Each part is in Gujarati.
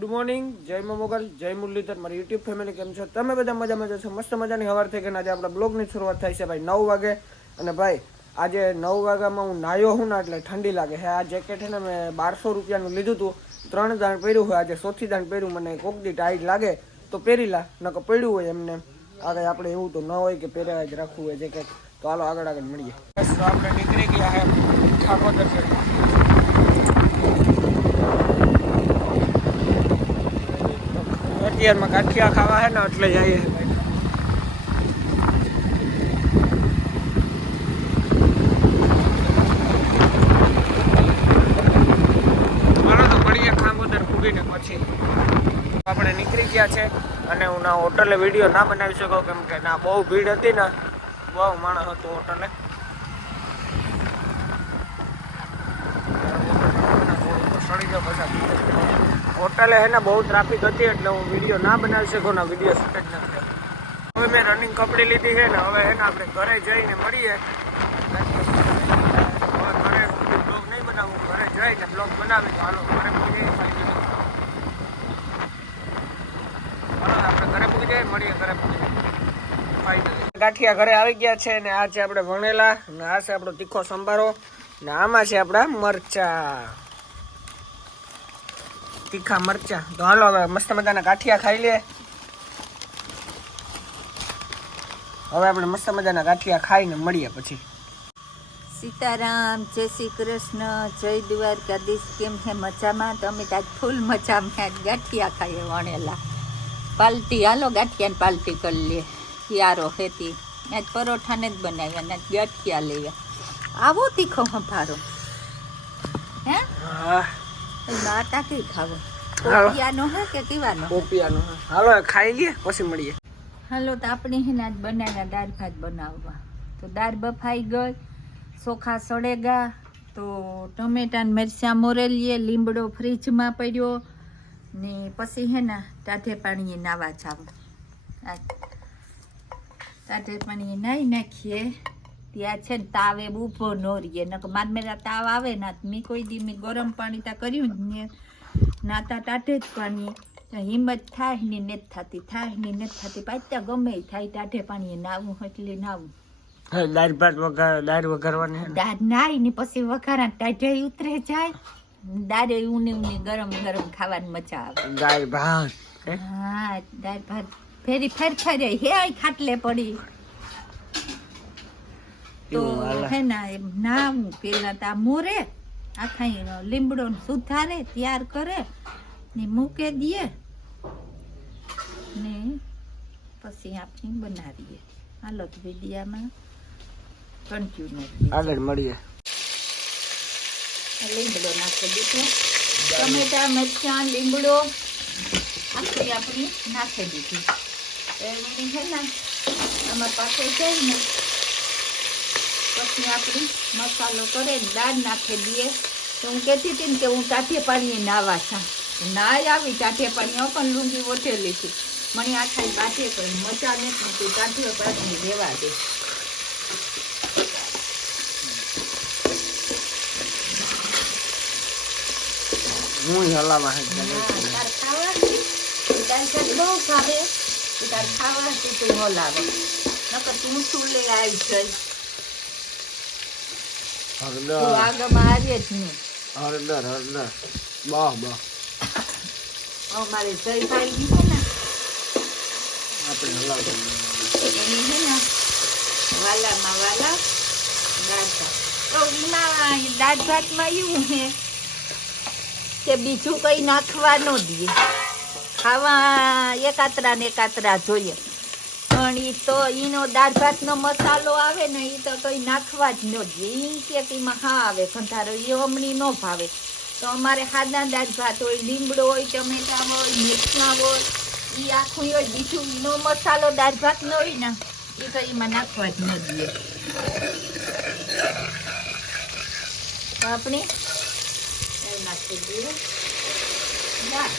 ગુડ મોર્નિંગ, જય મોગલ, જય મુરલીધર, મારી યુટ્યુબ ફેમિલી કેમ છો? તમે બધા મજામાં જશો? મસ્ત મજાની સવાર થઈ ગઈ. આજે આપણા બ્લોગની શરૂઆત થાય છે ભાઈ 9 વાગે. અને ભાઈ આજે 9 વાગ્યામાં હું નાહ્યો હું ને એટલે ઠંડી લાગે છે. આ જેકેટ છે ને મેં 1200 રૂપિયાનું લીધું હતું. 3 દાણ પહેર્યું હોય, આજે 4થી દાણ પહેર્યું. મને કોકદી ટાઈટ લાગે તો પહેરી લા, નકર પડ્યું હોય એમને. આગળ આપણે એવું તો ન હોય કે પહેર્યા જ રાખવું હોય જેકેટ. તો હાલો આગળ મળીએ. બસ આપણે નીકળી ગયા હે ઠાકોર છે. અત્યારમાં ગાંઠિયા ખાવા હે ને એટલે જઈએ ભાઈ. મારો તો મળીએ ખાંગોદર ફૂગીને પછી આપણે નીકળી ગયા છે. અને હું ના હોટલે વિડીયો ના બનાવી શકો કેમ કે ના બહુ ભીડ હતી ને, બહુ માણસ હતું હોટલે. સડી જાવ પછી હોટલે હે ને બહુ ટ્રાફિક હતી એટલે હું વિડીયો ના બનાવી શકું ને વિડીયો શૂટ જ ના થયો. હવે મેં રનિંગ કપડી લીધી છે ને હવે હે ને આપણે ઘરે જઈને મળીએ. હવે ઘરે બ્લોગ નહીં બનાવું, ઘરે જઈને બ્લોગ બનાવી તો હાલો ઘરે પૂરી હાલો આપણે ઘરે પૂરી જઈએ, મળીએ ઘરે પૂરી ફાઈનલી. ગાંઠિયા ઘરે આવી ગયા છે ને આ છે આપણે વણેલા ને આ છે આપણો તીખો સંભારો ને આમાં છે આપણા મરચા, તીખા મરચા. તો હાલો હવે મસ્ત મજાના ગાંઠિયા ખાઈ લે. હવે આપણે મસ્ત મજાના ગાંઠિયા ખાઈને મળીએ પછી. સીતારામ, જય શ્રી કૃષ્ણ, જય દ્વારકાધીશ. કેમ છે? મજામાં? તમે તો આજ ફૂલ મજામાં ગાંઠિયા ખાઈએ વણેલા. પાલટી હાલો ગાંઠિયાની પાલટી કરી લે. યારો હેતી આજ પરોઠાને જ બનાવ્યા ને ગાંઠિયા લેવા. આવો તીખો સંભારો હે? હા બા ટાંકી ખાવો. પોપિયાનો હે કે પીવાનો? પોપિયાનો. હાલો ખાઈ લઈએ પછી મળીએ. હાલો તો આપણે હે ને આજ બનાવ્યા દાળ ભાત બનાવવા. તો દાળ બફાઈ ગઈ, ચોખા સળેગા, તો ટમેટા ને મરચાં મોરેલીએ, લીમડો ફ્રીજમાં પડ્યો ને પછી હે ને ટાઢે પાણીએ નાવા જાવ. ટાઢે પાણીએ નાહી નાખીએ. ત્યાં છે ને તાવે ઊભો ન રહીએ, નકર માર મેરા તાવ આવે ને મેં કોઈ દી મેં ગરમ પાણી તા કર્યું ને નાતા ટાઢે જ પાણીએ. હિંમત થાય ને નથી થતી, થાય ને નથી થતી. પાછા ગમે થાય ટાઢે પાણીએ નાવું એટલે નાવું. દાળ ભાત દાળ વઘારવાની. દાળ નાઈ ને પછી વઘારા ટાઢે ઉતરે જાય. દાળે ઊની ઊની ગરમ ગરમ ખાવાની મજા આવે. દાળ ભાત. હા દાળ ભાત ફેરી ફેર ફેરે હે ખાટલે પડી તો હે ના એમ નાવું. પેલા તા મોરે આખા લીમડો સુધારે તૈયાર કરે ને મૂકે દઈએ ને પછી આપણે બનાવીએ. હાલો તો વિડીયામાં કન્ટિન્યુ આગળ મળીએ. લીમડો નાખી દીધો, ટમેટા મરચાં લીમડો આખી આપણી નાખી દીધી. એની છે ને આમાં પાકે જાય ને પછી આપણે મસાલો કરે દાળ નાખી દઈએ. તો હું કહેતી હતી ને કે હું ટાઢે પાણીએ નાવા છા. ના આવી ટાઢે પાણી પણ લૂંગી ઓઠેલી હતી. મને આખા બાટે પણ મજા નથી, ટાઢે પાણી રહેવા દે. હું હલાવા હે તાર ખાવાથી દાળ ભાત બહુ ભાવે. તાર ખાવાથી તું હલાવે નકર તું શું લઈ આવી જાય. હળદર આગળમાં આવીએ જ નહીં. હળદર હળદર બહ અમારે જયભાઈ બી છે ને આપણે હલાવી એની છે ને વાલામાં વાલા દાળ ભાત. તો એમાં દાળ ભાતમાં એવું છે કે બીજું કંઈ નાખવા ન દઈએ, ખાવા એકાતરા ને એકાતરા જોઈએ. પણ એ તો એનો દાળ ભાતનો મસાલો આવે ને એ તો કંઈ નાખવા જ ન દઈએ. એ કે એમાં હા આવે કંધારો, એ અમણી ન ભાવે. તો અમારે સાદા દાળ ભાત હોય, લીમડો હોય, ટમેટા હોય, મિરચાં હોય, એ આખું હોય. બીજું એનો મસાલો દાળ ભાત ન હોય ને એ તો એમાં નાખવા જ ન દઈએ. તો આપણે નાખી દઈએ દાળ.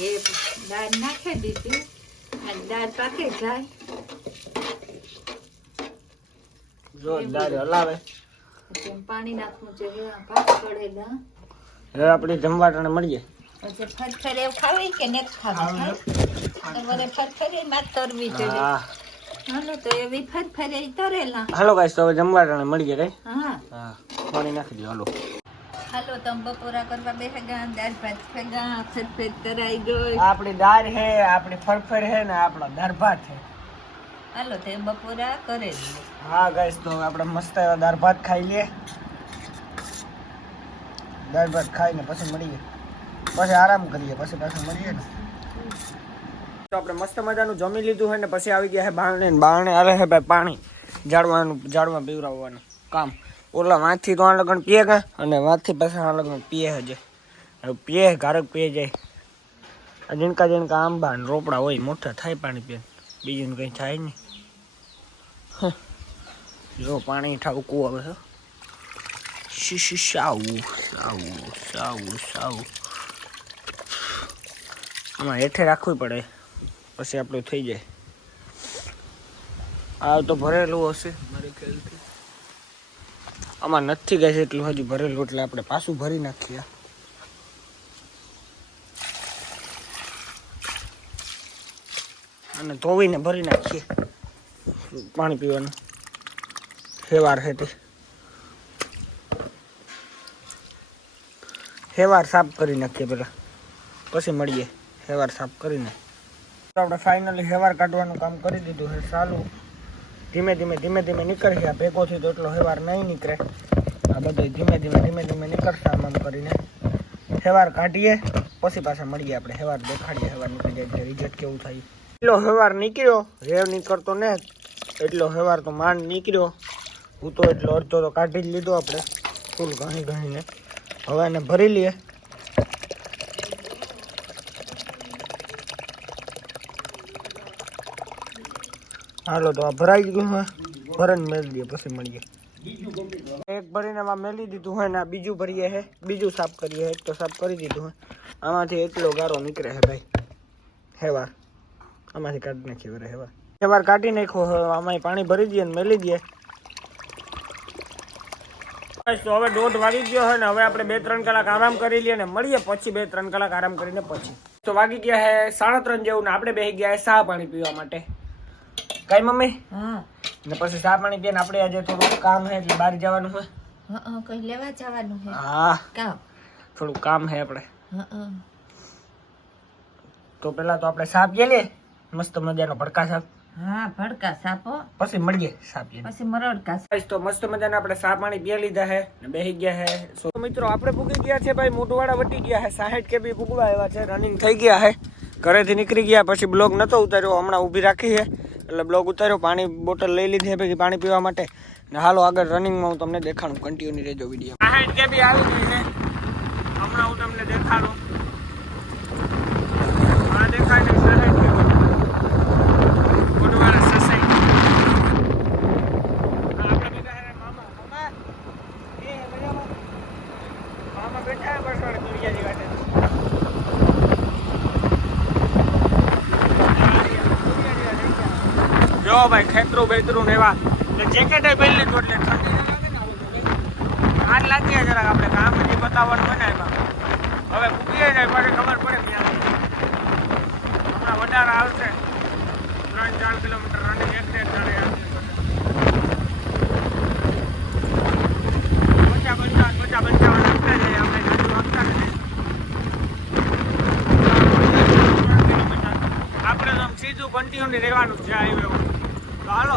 એ દાળ નાખી દીધી અને દાળ પાકે જાય. જો દાળ હલાવે પાણી નાખવું છે ભાત કળેલા હવે આપણે જમવાટાને મળીએ. પછી ફરફર એવું ખાવી કે નથી ખાવી? તમારે ફરફરી માં તરવી જોઈએ. હા હાલો તો એવી ફરફરી તરેલા. હાલો ગાઈસ, તો હવે જમવાટાને મળીએ રે. હા હા પાણી નાખી દો. હાલો હાલો તમે બપોરા કરવા બેસેગા, દાળ ભાત ખાગા, ફરફર તરાઈ ગઈ. આપણી દાળ હે, આપણી ફરફર હે ને આપણો દાળ ભાત હે. હાલો તો બપોરા કરે જ. હા ગાઈસ, તો આપણે મસ્ત એવા દાળ ભાત ખાઈ લઈએ. દાળ ભાત ખાઈને પછી મળીએ, પછી આરામ કરીએ, પછી પાછું મળીએ ને. તો આપણે મસ્ત મજાનું જમી લીધું હોય ને પછી આવી ગયા છે બારણે. બારણે આલે છે ભાઈ પાણી ઝાડમાં પીવડાવવાનું કામ. ઓલા વાંથી તો આ લગન પીએ ગયા અને વાંથી પાછા આ લગન પીએ હજે. હવે પીએ ઘારક પીએ જાય. આ જીણકા આંબા ને રોપડા હોય મોટા થાય પાણી પીએ, બીજું કંઈ થાય નહીં. જો પાણી ઠાવકું આવે છે. સાવું આમાં હેઠે રાખવું પડે પછી આપણું થઈ જાય. આ તો ભરેલું હશે મારી ખ્યાલથી. આમાં નથી ગઈ એટલું હજુ ભરેલું, એટલે આપણે પાછું ભરી નાખીએ. અને ધોવીને ભરી નાખીએ પાણી પીવાનું. હેવાર હેઠી હેવાર સાફ કરી નાખીએ પેલા, પછી મળીએ હેવાર સાફ કરીને. આપણે ફાઇનલી હેવાર કાઢવાનું કામ કરી દીધું છે ચાલુ. ધીમે ધીમે નીકળશે. આ ભેગોથી તો એટલો હેવાર નહીં નીકળે. આ બધો ધીમે ધીમે નીકળશે આમ કરીને. હેવાર કાઢીએ પછી પાછા મળીએ આપણે. હેવાર દેખાડીએ, હેવાર નીકળી જાય એટલે રિઝલ્ટ કેવું થાય. એટલો હેવાર નીકળ્યો, રેવ નીકળતો ને એટલો હેવાર તો માંડ નીકળ્યો. હું તો એટલો અડધો તો કાઢી જ લીધો આપણે ફૂલ ઘણીને. હવે એને ભરી લઈએ. હાલો તો આ ભરાઈ ગયું હોય, ભરીને મેળી દઈએ પછી મળીએ. એક ભરીને આમાં મેલી દીધું હોય ને આ બીજું ભરીએ છે, બીજું સાફ કરીએ. એક તો સાફ કરી દીધું હોય. આમાંથી એટલો ગારો નીકળે છે ભાઈ હેવાર. આમાંથી કાઢી નાખીએ બરાબર. હેવાર કાઢી નાખ્યો. આમાં પાણી ભરી દઈએ ને મેલી દઈએ. તો હવે 1:30 વાગી ગયો હોય ને હવે આપણે 2-3 કલાક આરામ કરી લઈએ ને મળીએ પછી. 2-3 કલાક આરામ કરીને પછી તો વાગી ગયા હે 3:30 જેવું ને આપણે બેસી ગયા ચા પાણી પીવા માટે. કઈ મમ્મી? હા ને પછી ચા પાણી પીને આપણે આજે થોડું કામ છે એટલે બહાર જવાનું છે. કઈ લેવા જવાનું છે? હા કામ, થોડું કામ છે આપણે. તો પેલા તો આપણે ચા પીએ લઈએ મસ્ત મજાનો ભડકા ચા. હા ભડકા સાપો, પછી મળીએ ચા પીને. પછી મરડકા. તો મસ્ત મજાના આપણે ચા પાણી પી લીધા છે ને બેસી ગયા છે. તો મિત્રો આપણે પૂગી ગયા છે ભાઈ મોટવાડા વટી ગયા છે. 60 કેબી પૂગવા આવ્યા છે. રનિંગ થઈ ગયા છે. ઘરેથી નીકળી ગયા પછી બ્લોગ નતો ઉતાર્યો. હમણાં ઊભી રાખી છે એટલે બ્લોગ ઉતાર્યો. પાણી બોટલ લઈ લીધી પછી પાણી પીવા માટે. ને હાલો આગળ રનિંગમાં હું તમને દેખાડું. કન્ટિન્યુ રહેજો વિડીયો. 60 કેબી આવી ગઈ છે. હમણાં હું તમને દેખાડું. આ દેખાય ને 60 કેબી મોટવાડા સોસાયટી. જો ભાઈ ખેતરું બેતરું ને એવા જેકેટ પહેરી લીધું એટલે ઠંડી હાથ લાગીએ જરાક. આપણે કામ હજી બતાવવાનું હોય ને એમાં હવે પૂગીએ જાય પછી ખબર પડે ત્યાં. હમણાં વધારે આવશે 3-4 કિલોમીટર રનિંગ એક ચડે આવશે. પચા પંચાવન આપતા જઈએ આપણે ગાડી વાગતા નથી. આપણે તો સીધું કન્ટિન્યુ રહેવાનું છે હાઈવે ઉપર. તો હાલો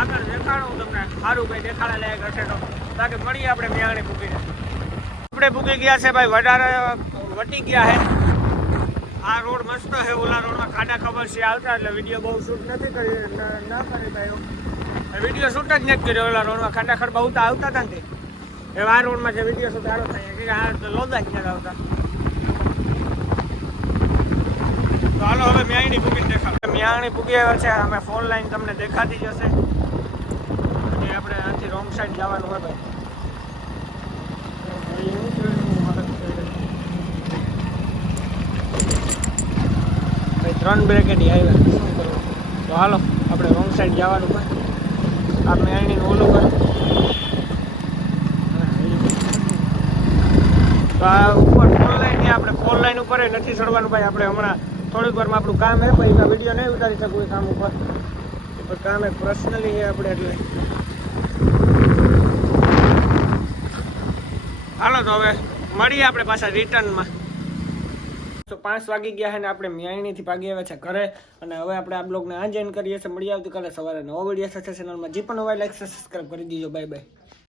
આગળ દેખાડું તમને. સારું કંઈ દેખાડા લાયક હશે તો બાકી મળીએ આપણે મેળાને પૂગીને. આપણે પૂગી ગયા છે ભાઈ વધારે વટી ગયા છે. આ રોડ મસ્ત છે. ઓલા રોડમાં ખાડા ખબર છે આવતા એટલે વિડીયો બહુ શૂટ નથી કરી ના કરી પાયો. વિડીયો શૂટ જ નથી કર્યો. ઓલા રોડમાં ખાડા ખડબા આવતા હતા ને એ આ રોડમાં જે વિડીયો શૂટ સારો થાય કે આ લોદા જ નથી આવતા. તો હાલો હવે મ્યાણી પૂગીને દેખાડો. મ્યાણી પૂગી આવ્યા છે. અમે ફોન લાઈન તમને દેખાતી જ હશે. અને આપણે આથી રોંગ સાઈડ જવાનું હોય ભાઈ. 3 બ્રેકેટ આવ્યા. શું કરવું? તો હાલો આપણે રોંગ સાઈડ જવાનું હોય. આ મ્યાણીનું ઓલું હોય તો આ ઉપર ફોર લાઈન આપણે ફોર લાઈન ઉપર નથી ચડવાનું ભાઈ. આપણે હમણાં થોડીક વારમાં આપણું કામ હે ભાઈ, એના વિડીયો નહીં ઉતારી શકું એ કામ ઉપર. કામ એક પર્સનલી છે આપણે એટલે. હાલો તો હવે મળીએ આપણે પાછા રિટર્નમાં. તો 5 વાગી ગયા છે ને આપણે મ્યાણીથી ભાગી આવ્યા છે ઘરે. અને હવે આપણે આ બ્લોગને આ જ એન્ડ કરીએ છીએ. મળીએ આવતીકાલે સવારે નવો વિડીયો સાથે. ચેનલમાં જે પણ હોય લાઈક સબસ્ક્રાઈબ કરી દીજો. Bye bye.